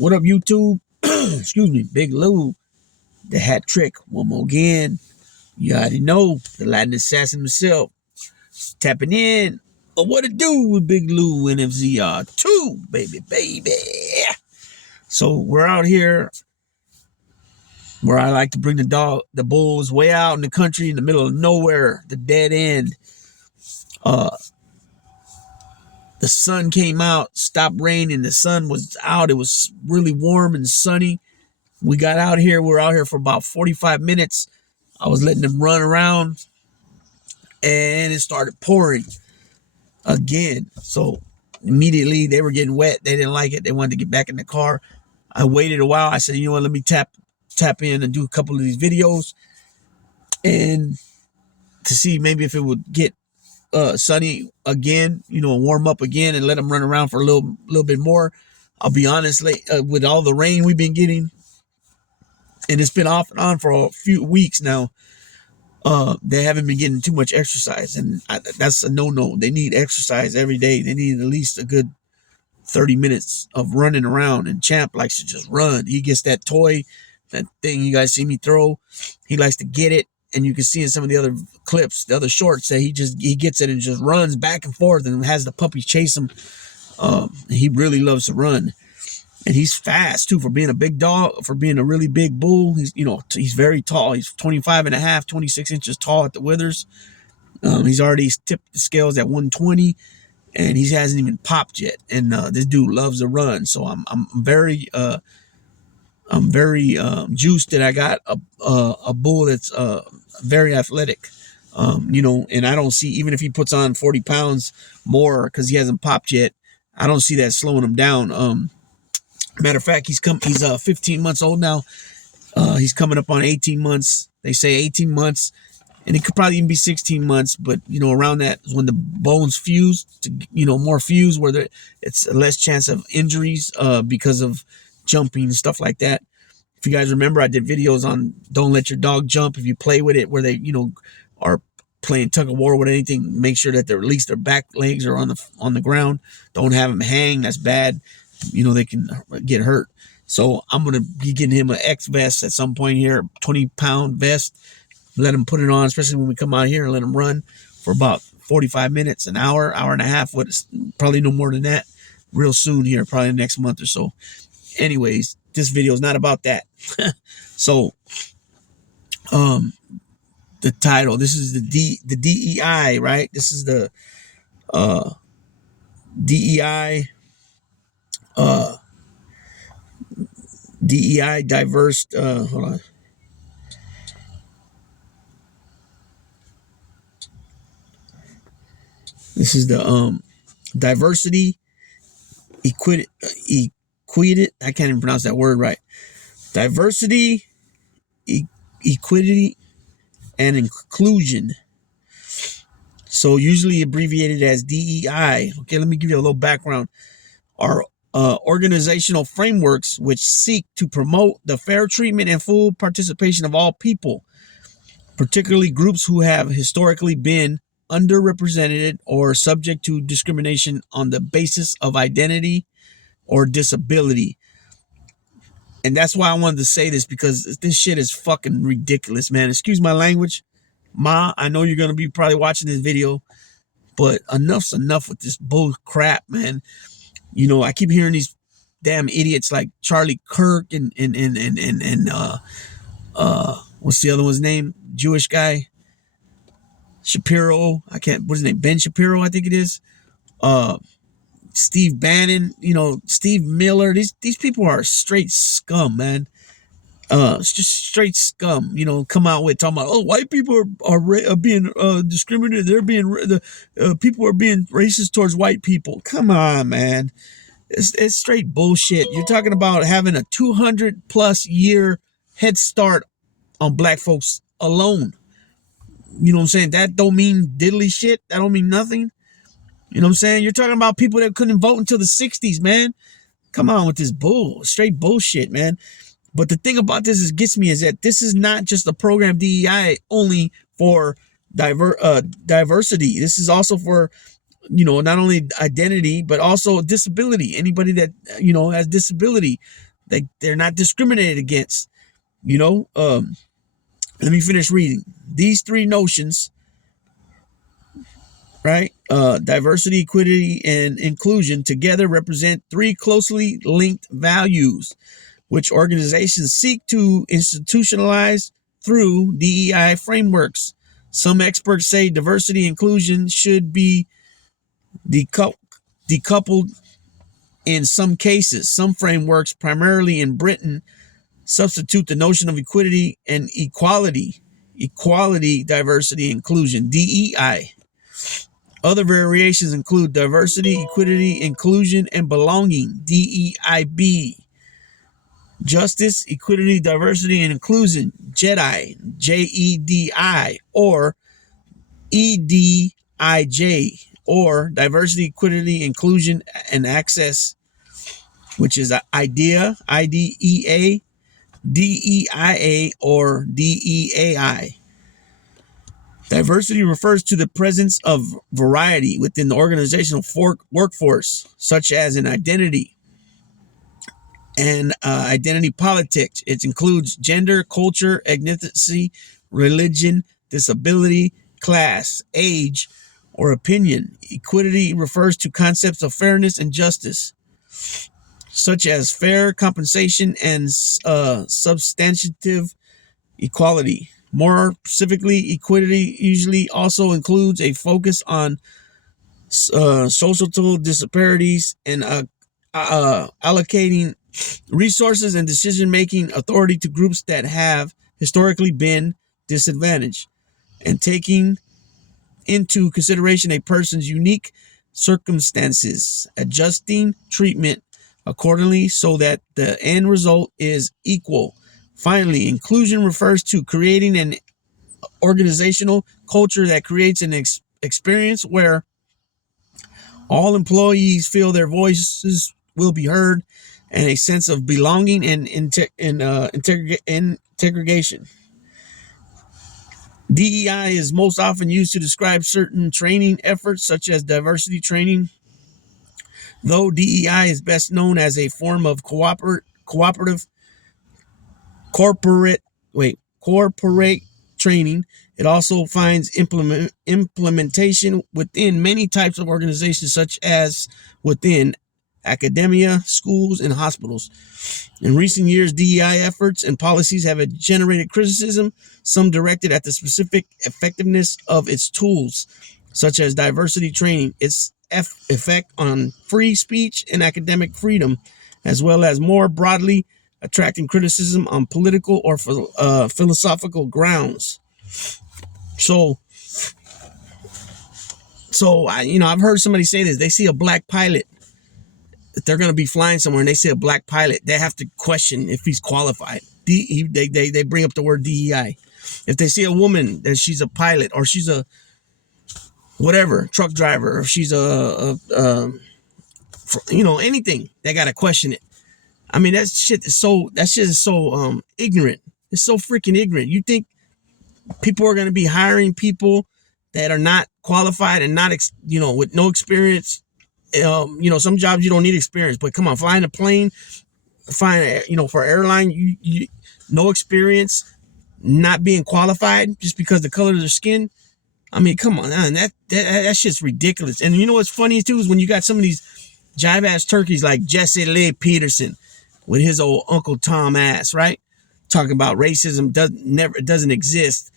What up, YouTube? Excuse me, Big Lou, the hat trick. One more again. You already know the Latin assassin himself tapping in. Oh, what it do with Big Lou and FZR2, baby. So we're out here where I like to bring the bulls way out in the country, in the middle of nowhere, the dead end. The sun came out, stopped raining. The sun was out. It was really warm and sunny. We got out here. We were out here for about 45 minutes. I was letting them run around, and it started pouring again. So immediately they were getting wet. They didn't like it. They wanted to get back in the car. I waited a while. I said, you know what, let me tap in and do a couple of these videos and to see maybe if it would get sunny again, warm up again and let them run around for a little bit more. I'll be honest, with all the rain we've been getting, and it's been off and on for a few weeks now, they haven't been getting too much exercise, and that's a no-no. They need exercise every day. They need at least a good 30 minutes of running around, and Champ likes to just run. He gets that toy, that thing you guys see me throw. He likes to get it, and you can see in some of the other clips, the other shorts, that he gets it and just runs back and forth and has the puppies chase him. He really loves to run. And he's fast too, for being a big dog, for being a really big bull. He's very tall. He's 25 and a half, 26 inches tall at the withers. He's already tipped the scales at 120, and he hasn't even popped yet. And this dude loves to run. So I'm very juiced that I got a bull that's very athletic. And I don't see, even if he puts on 40 pounds more because he hasn't popped yet, I don't see that slowing him down. Matter of fact, he's 15 months old now. He's coming up on 18 months. They say 18 months, and it could probably even be 16 months. But around that is when the bones fuse to more fuse, where it's a less chance of injuries because of jumping and stuff like that. If you guys remember, I did videos on don't let your dog jump if you play with it, where they are playing tug of war with anything. Make sure that at least their back legs are on the ground. Don't have them hang. That's bad. They can get hurt. So I'm going to be getting him an X vest at some point here, 20-pound vest. Let him put it on, especially when we come out here, and let him run for about 45 minutes, an hour and a half. Probably no more than that real soon here, probably next month or so. Anyways, this video is not about that. So, the title, this is the DEI, right? This is the DEI, DEI diverse, hold on. This is the diversity, equity, I can't even pronounce that word right. Diversity, equity, and inclusion. So usually abbreviated as DEI. Okay, let me give you a little background. Our organizational frameworks which seek to promote the fair treatment and full participation of all people, particularly groups who have historically been underrepresented or subject to discrimination on the basis of identity or disability. And that's why I wanted to say this, because this shit is fucking ridiculous, man. Excuse my language. Ma, I know you're going to be probably watching this video, but enough's enough with this bull crap, man. I keep hearing these damn idiots like Charlie Kirk and what's the other one's name? Jewish guy. Shapiro. What's his name? Ben Shapiro, I think it is. Steve Bannon, Steve Miller. These people are straight scum, man. It's just straight scum, come out with talking about, white people are being discriminated. People are being racist towards white people. Come on, man. It's straight bullshit. You're talking about having a 200+ year head start on black folks alone. You know what I'm saying? That don't mean diddly shit. That don't mean nothing. You know what I'm saying? You're talking about people that couldn't vote until the 60s, man. Come on with this straight bullshit, man. But the thing about this gets me is that this is not just a program DEI only for diversity. This is also for, not only identity, but also disability. Anybody that, has disability. they're not discriminated against. You know, let me finish reading. These three notions, right? Diversity, equity, and inclusion together represent three closely linked values, which organizations seek to institutionalize through DEI frameworks. Some experts say diversity inclusion should be decoupled in some cases. Some frameworks, primarily in Britain, substitute the notion of equity and equality, diversity, inclusion, DEI. Other variations include diversity, equity, inclusion, and belonging, DEIB. Justice, equity, diversity, and inclusion, JEDI, JEDI, or EDIJ, or diversity, equity, inclusion, and access, which is IDEA, IDEA, DEIA, or DEAI. Diversity refers to the presence of variety within the organizational workforce, such as in identity and identity politics. It includes gender, culture, ethnicity, religion, disability, class, age, or opinion. Equity refers to concepts of fairness and justice, such as fair compensation and substantive equality. More specifically, equity usually also includes a focus on social disparities and allocating resources and decision-making authority to groups that have historically been disadvantaged, and taking into consideration a person's unique circumstances, adjusting treatment accordingly so that the end result is equal. Finally, inclusion refers to creating an organizational culture that creates an experience where all employees feel their voices will be heard and a sense of belonging and integration. DEI is most often used to describe certain training efforts, such as diversity training, though DEI is best known as a form of corporate training. It also finds implementation within many types of organizations, such as within academia, schools, and hospitals. In recent years, DEI efforts and policies have generated criticism, some directed at the specific effectiveness of its tools, such as diversity training, its effect on free speech and academic freedom, as well as more broadly attracting criticism on political or philosophical grounds. So I've heard somebody say this. They see a black pilot, if they're going to be flying somewhere and they see a black pilot, they have to question if he's qualified. They bring up the word DEI. If they see a woman that she's a pilot or she's a whatever truck driver, or she's anything, they got to question it. I mean, that shit is so ignorant. It's so freaking ignorant. You think people are going to be hiring people that are not qualified and not, with no experience? Some jobs you don't need experience, but come on, flying a plane, for airline, you no experience, not being qualified just because the color of their skin. I mean, come on, man, that shit's ridiculous. And you know what's funny too is when you got some of these jive ass turkeys like Jesse Lee Peterson with his old Uncle Tom ass, right? Talking about racism doesn't exist.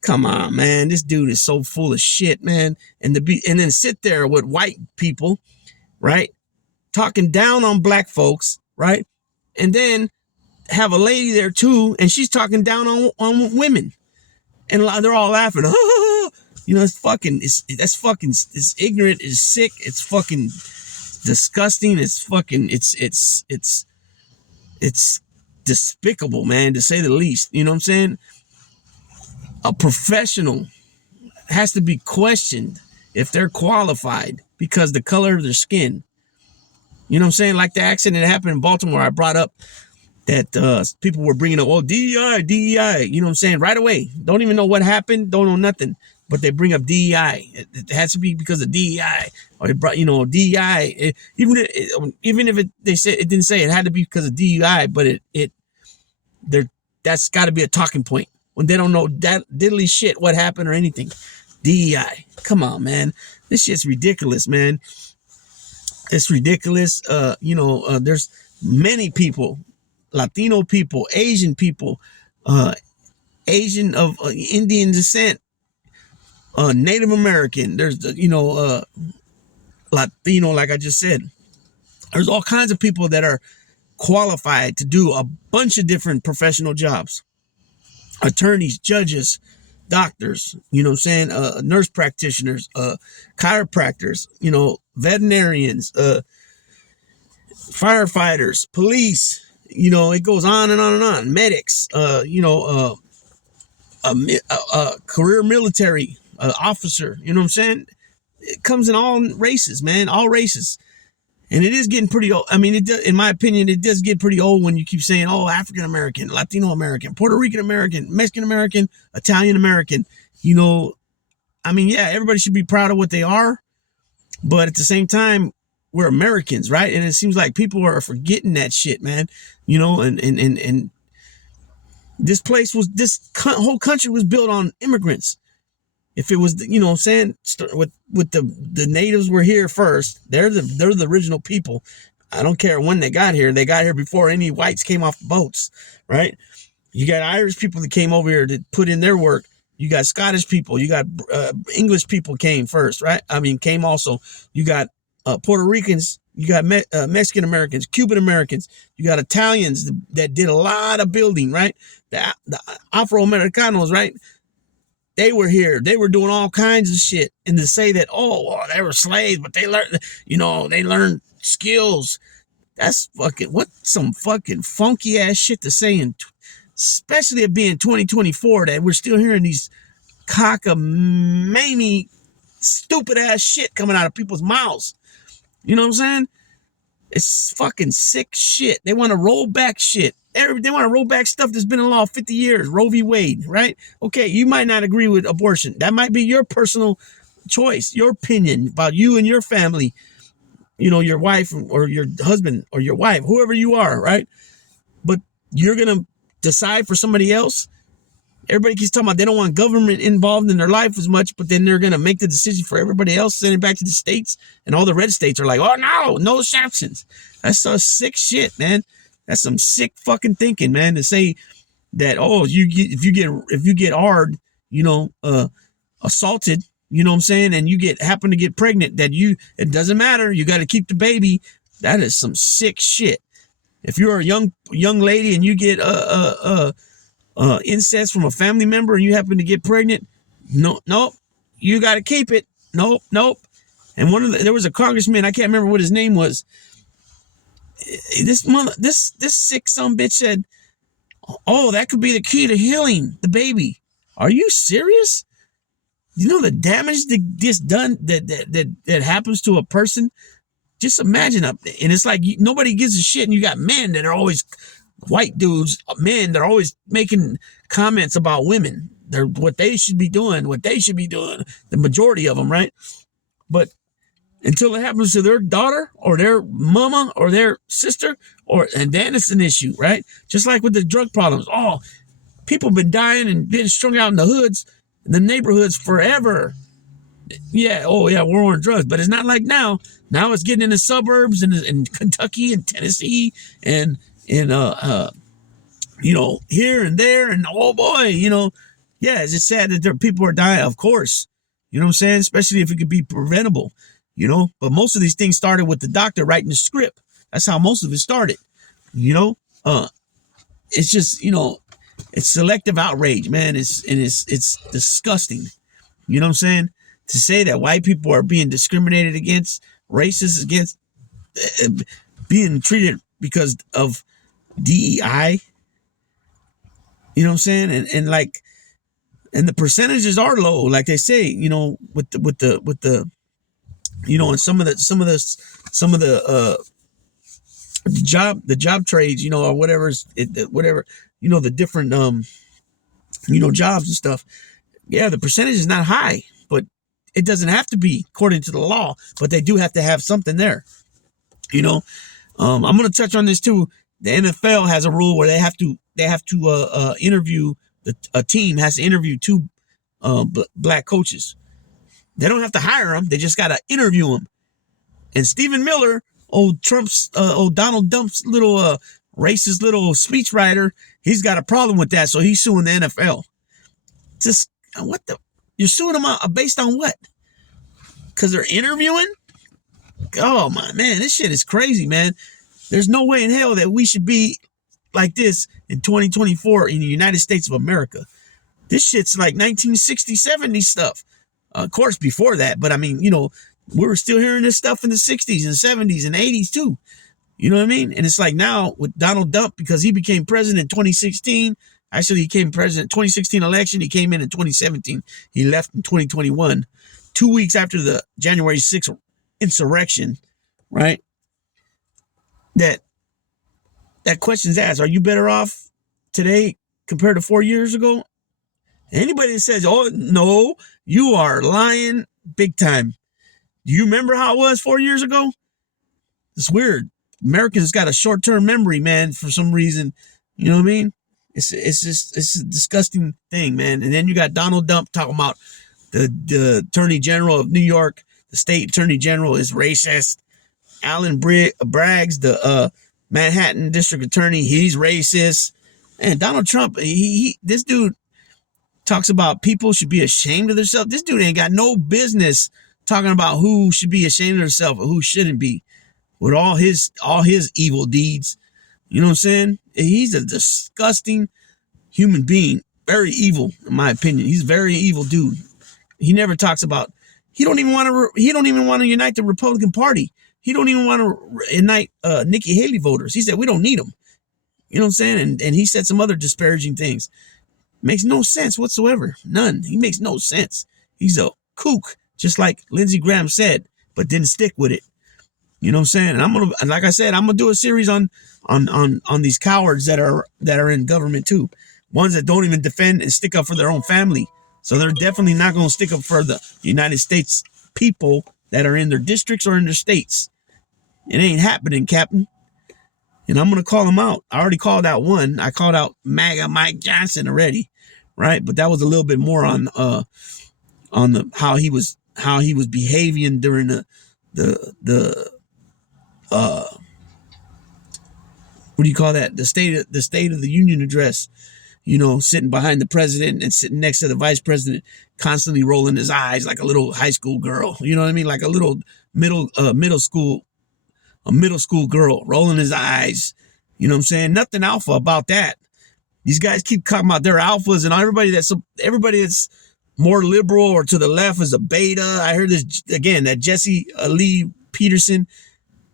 Come on, man, this dude is so full of shit, man. And then sit there with white people, right, talking down on black folks, right, and then have a lady there too, and she's talking down on women, and they're all laughing. It's ignorant, it's sick, it's fucking disgusting, it's despicable, man, to say the least. You know what I'm saying? A professional has to be questioned if they're qualified because the color of their skin. You know what I'm saying? Like the accident that happened in Baltimore, I brought up that people were bringing up, DEI, you know what I'm saying? Right away. Don't even know what happened. Don't know nothing. but they bring up DEI. It has to be because of DEI, or it brought, DEI. Even if they said it didn't say it had to be because of DEI, but that's got to be a talking point when they don't know that diddly shit what happened or anything. DEI, come on, man, this shit's ridiculous, man. It's ridiculous. There's many people, Latino people, Asian people, Asian of Indian descent, Native American. There's Latino, like I just said. There's all kinds of people that are qualified to do a bunch of different professional jobs. Attorneys, judges, doctors, nurse practitioners, chiropractors, veterinarians, firefighters, police, it goes on and on and on. Medics, career military officer, you know what I'm saying? It comes in all races, man, all races. And it is getting pretty old. I mean, in my opinion, it does get pretty old when you keep saying, oh, African American, Latino American, Puerto Rican American, Mexican American, Italian American. Everybody should be proud of what they are. But at the same time, we're Americans, right? And it seems like people are forgetting that shit, man. And this whole country was built on immigrants. If it was, with the natives were here first, they're the original people. I don't care when they got here. They got here before any whites came off the boats, right? You got Irish people that came over here to put in their work. You got Scottish people. You got English people came first, right? Came also. You got Puerto Ricans. You got Mexican Americans, Cuban Americans. You got Italians that did a lot of building, right? The Afro-Americanos, right? They were here. They were doing all kinds of shit. And to say that, they were slaves, but they learned skills. That's some fucking funky ass shit to say, especially it being 2024, that we're still hearing these cockamamie, stupid ass shit coming out of people's mouths. You know what I'm saying? It's fucking sick shit. They want to roll back shit. They want to roll back stuff that's been in law 50 years. Roe v. Wade, right? Okay, you might not agree with abortion. That might be your personal choice, your opinion about you and your family, your wife or your husband or your wife, whoever you are, right? But you're going to decide for somebody else. Everybody keeps talking about they don't want government involved in their life as much, but then they're going to make the decision for everybody else, send it back to the states, and all the red states are like, oh, no exceptions. That's so sick shit, man. That's some sick fucking thinking, man, to say that, if you get hard, assaulted, you know what I'm saying, and you happen to get pregnant, it doesn't matter. You got to keep the baby. That is some sick shit. If you're a young lady and you get incest from a family member and you happen to get pregnant, nope, you got to keep it. Nope. And there was a congressman, I can't remember what his name was. This sick son bitch said, that could be the key to healing the baby. Are you serious? You know the damage that happens to a person? Just imagine and it's like nobody gives a shit, and you got men that are always white dudes, men that are always making comments about women. They're what they should be doing, the majority of them, right? But until it happens to their daughter or their mama or their sister, and then it's an issue, right? Just like with the drug problems. People have been dying and being strung out in the hoods, in the neighborhoods forever. Yeah, we're on drugs, but it's not like now. Now it's getting in the suburbs and in Kentucky and Tennessee and here and there, and is it sad that people are dying? Of course, you know what I'm saying, especially if it could be preventable, but most of these things started with the doctor writing the script. That's how most of it started. It's just, it's selective outrage, man. It's disgusting. You know what I'm saying? To say that white people are being discriminated against, racist against, being treated because of DEI, you know what I'm saying? And the percentages are low, like they say, with the and some of the job trades, or whatever, the different jobs and stuff. Yeah, the percentage is not high, but it doesn't have to be according to the law, but they do have to have something there. You know, I'm going to touch on this too. The NFL has a rule where they have to interview a team has to interview two black coaches. They don't have to hire them; they just got to interview them. And Stephen Miller, old Donald Dump's little racist little speechwriter, he's got a problem with that, so he's suing the NFL. Just what the? You're suing them based on what? Because they're interviewing? Oh my man, this shit is crazy, man. There's no way in hell that we should be like this in 2024 in the United States of America. This shit's like 1960, 70 stuff. Of course, before that, but I mean, you know, we were still hearing this stuff in the 60s and 70s and 80s too. You know what I mean? And it's like now with Donald Trump, because he became president in 2016. Actually, he became president 2016 election. He came in 2017. He left in 2021, 2 weeks after the January 6th insurrection, right? That question's asked, are you better off today compared to 4 years ago? Anybody that says, oh, no, you are lying big time. Do you remember how it was 4 years ago? It's weird. Americans got a short-term memory, man, for some reason. You know what I mean? It's a disgusting thing, man. And then you got Donald Trump talking about the Attorney General of New York. The state Attorney General is racist. Alan Braggs, the Manhattan District Attorney, he's racist. And Donald Trump, this dude talks about people should be ashamed of themselves. This dude ain't got no business talking about who should be ashamed of themselves or who shouldn't be with all his evil deeds. You know what I'm saying? He's a disgusting human being. Very evil, in my opinion. He's a very evil dude. He never talks about, he don't even want to unite the Republican Party. He don't even want to unite Nikki Haley voters. He said, we don't need them. You know what I'm saying? And he said some other disparaging things. Makes no sense whatsoever. None. He makes no sense. He's a kook, just like Lindsey Graham said, but didn't stick with it. You know what I'm saying? And like I said, I'm gonna do a series on these cowards that are in government too. Ones that don't even defend and stick up for their own family. So they're definitely not gonna stick up for the United States people that are in their districts or in their states. It ain't happening, Captain. And I'm gonna call them out. I already called out one. I called out MAGA Mike Johnson already, right? But that was a little bit more on the how he was behaving during the what do you call that? The State of the Union address. You know, sitting behind the president and sitting next to the vice president, constantly rolling his eyes like a little high school girl. You know what I mean? Like a little middle school girl rolling his eyes. You know what I'm saying? Nothing alpha about that. These guys keep talking about their alphas, and everybody that's more liberal or to the left is a beta. I heard this again, that Jesse Lee Peterson.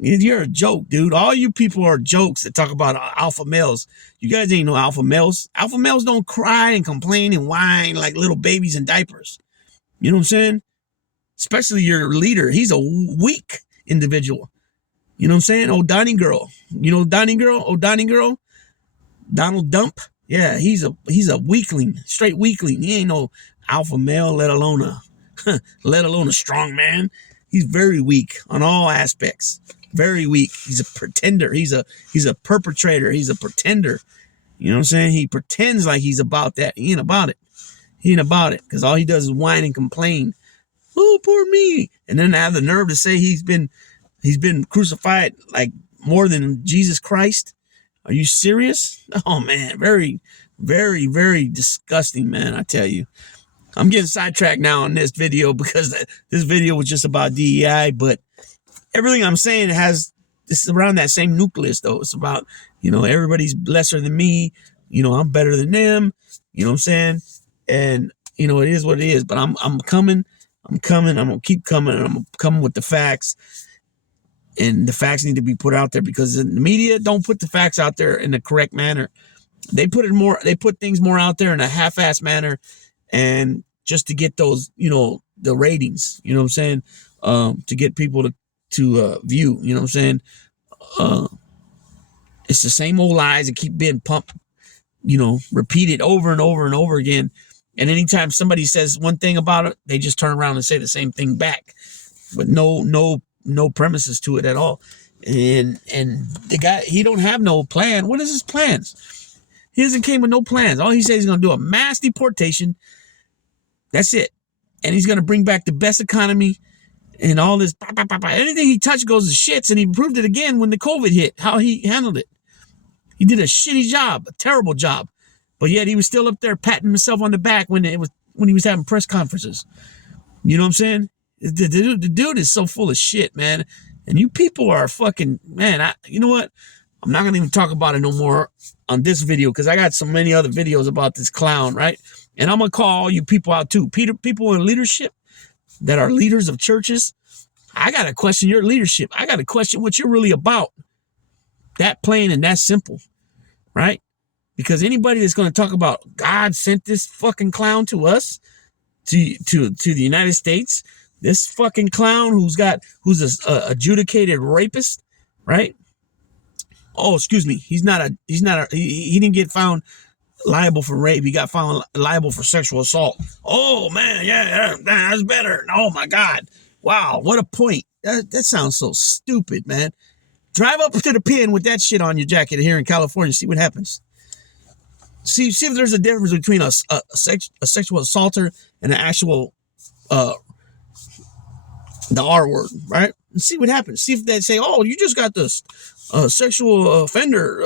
You're a joke, dude. All you people are jokes that talk about alpha males. You guys ain't no alpha males. Alpha males don't cry and complain and whine like little babies in diapers. You know what I'm saying? Especially your leader. He's a weak individual. You know what I'm saying? Oh, Donnie Girl. You know Donnie Girl? Oh, Donnie Girl? Donald Dump? Yeah, he's a weakling. Straight weakling. He ain't no alpha male, let alone a strong man. He's very weak on all aspects. Very weak. He's a pretender. He's a perpetrator. He's a pretender. You know what I'm saying? He pretends like he's about that. He ain't about it. He ain't about it. Because all he does is whine and complain. Oh, poor me. And then have the nerve to say he's been crucified like more than Jesus Christ. Are you serious? Oh man, very, very, very disgusting, man. I tell you. I'm getting sidetracked now on this video because this video was just about DEI, but everything I'm saying it's around that same nucleus though. It's about, you know, everybody's lesser than me. You know, I'm better than them. You know what I'm saying? And, you know, it is what it is, but I'm coming. I'm going to keep coming, and I'm coming with the facts. And the facts need to be put out there because the media don't put the facts out there in the correct manner. They put things more out there in a half-assed manner, and just to get those, you know, the ratings, you know what I'm saying? To get people to view, you know what I'm saying? It's the same old lies that keep being pumped, you know, repeated over and over and over again. And anytime somebody says one thing about it, they just turn around and say the same thing back, with no premises to it at all. And the guy, he don't have no plan. What is his plans? He doesn't came with no plans. All he says he's gonna do a mass deportation. That's it. And he's gonna bring back the best economy and all this. Anything he touched goes to shits, and he proved it again when the COVID hit, how he handled it. He did a shitty job, a terrible job. But yet he was still up there patting himself on the back when he was having press conferences. You know what I'm saying? The dude is so full of shit, man. And you people are fucking, man, you know what? I'm not going to even talk about it no more on this video because I got so many other videos about this clown, right? And I'm going to call all you people out too. People in leadership that are leaders of churches, I got to question your leadership. I got to question what you're really about. That plain and that simple, right? Because anybody that's going to talk about God sent this fucking clown to us, to the United States, this fucking clown who's a adjudicated rapist, right? Oh, excuse me. He didn't get found liable for rape. He got found liable for sexual assault. Oh man, yeah, that's better. Oh my God. Wow, what a point. That sounds so stupid, man. Drive up to the pin with that shit on your jacket here in California. See what happens. See if there's a difference between a sexual assaulter and an actual the R word, right? And see what happens. See if they say, "Oh, you just got this sexual offender,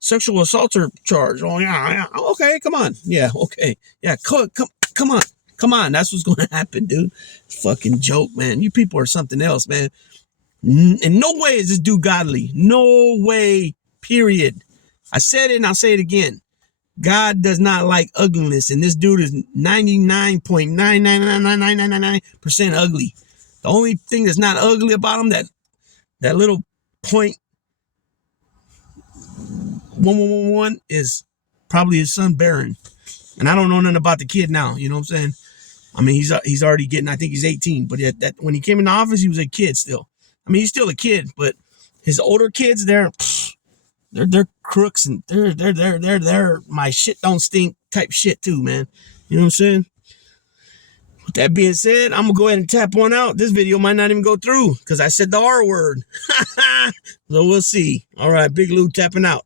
sexual assaulter charge." Oh yeah, okay, come on, yeah, okay, yeah, come on. That's what's going to happen, dude. Fucking joke, man. You people are something else, man. In no way is this dude godly. No way. Period. I said it and I'll say it again. God does not like ugliness, and this dude is 99.9999999% ugly. The only thing that's not ugly about him, that little 0.1111 is probably his son Bannon. And I don't know nothing about the kid now. You know what I'm saying? I mean, he's already getting, I think he's 18, but that when he came into office, he was a kid still. I mean, he's still a kid, but his older kids, they're crooks, and they're my shit don't stink type shit too, man. You know what I'm saying? With that being said, I'm gonna go ahead and tap one out. This video might not even go through because I said the R word. So we'll see. All right, Big Lou tapping out.